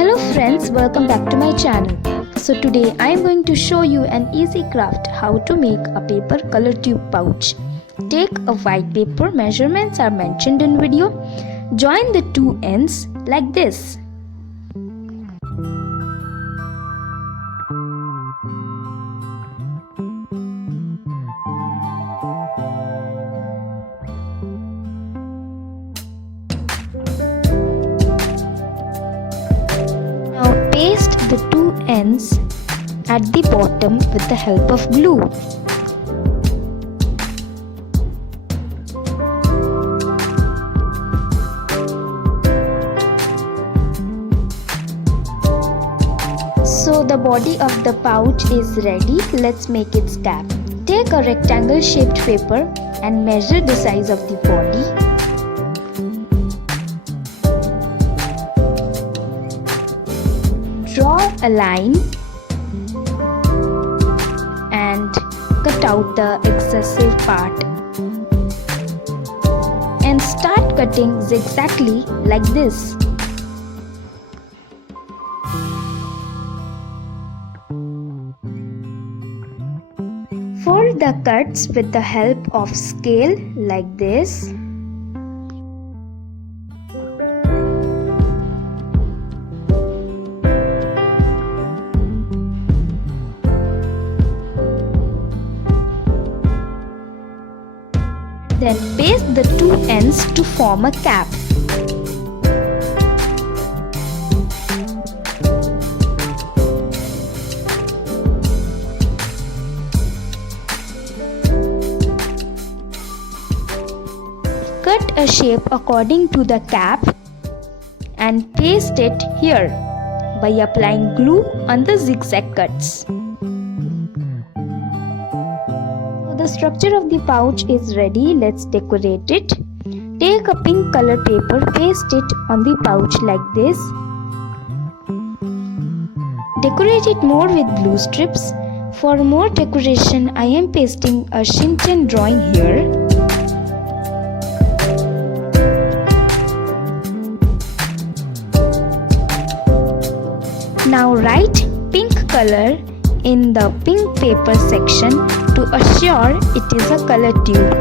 Hello friends, welcome back to my channel. So today I am going to show you an easy craft how to make a paper color tube pouch. Take a white paper, measurements are mentioned in video. Join the two ends like this. Paste the two ends at the bottom with the help of glue. So the body of the pouch is ready. Let's make its cap. Take a rectangle shaped paper and measure the size of the body. Draw a line and cut out the excessive part and start cutting zigzagly like this. Fold the cuts with the help of scale like this. Then paste the two ends to form a cap. Cut a shape according to the cap and paste it here by applying glue on the zigzag cuts. The structure of the pouch is ready. Let's decorate it. Take a pink color paper, paste it on the pouch like this. Decorate it more with glue strips. For more decoration, I am pasting a Shin Chan drawing here. Now write pink color in the pink paper section to assure it is a color tube.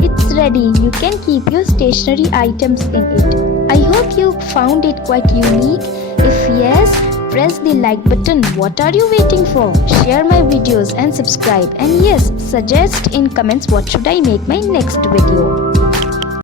It's ready. You can keep your stationery items in it. I hope you found it quite unique. If yes, press the like button. What are you waiting for? Share my videos and subscribe. And yes, suggest in comments what should I make my next video.